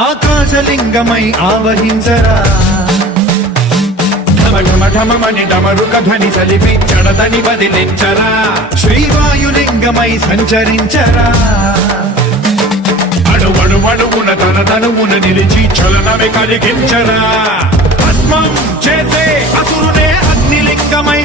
ఆకాశలింగమై ఆవహించరా ఢమఢమఢమని డమరుక ధ్వని సలిపి చడదని వదిలించరా శ్రీవాయులింగమై సంచరించరా అణువణువున తన తనువున నిలిచి చలనమే కలిగించరా భస్మం చేసే అసురునే అగ్నిలింగమై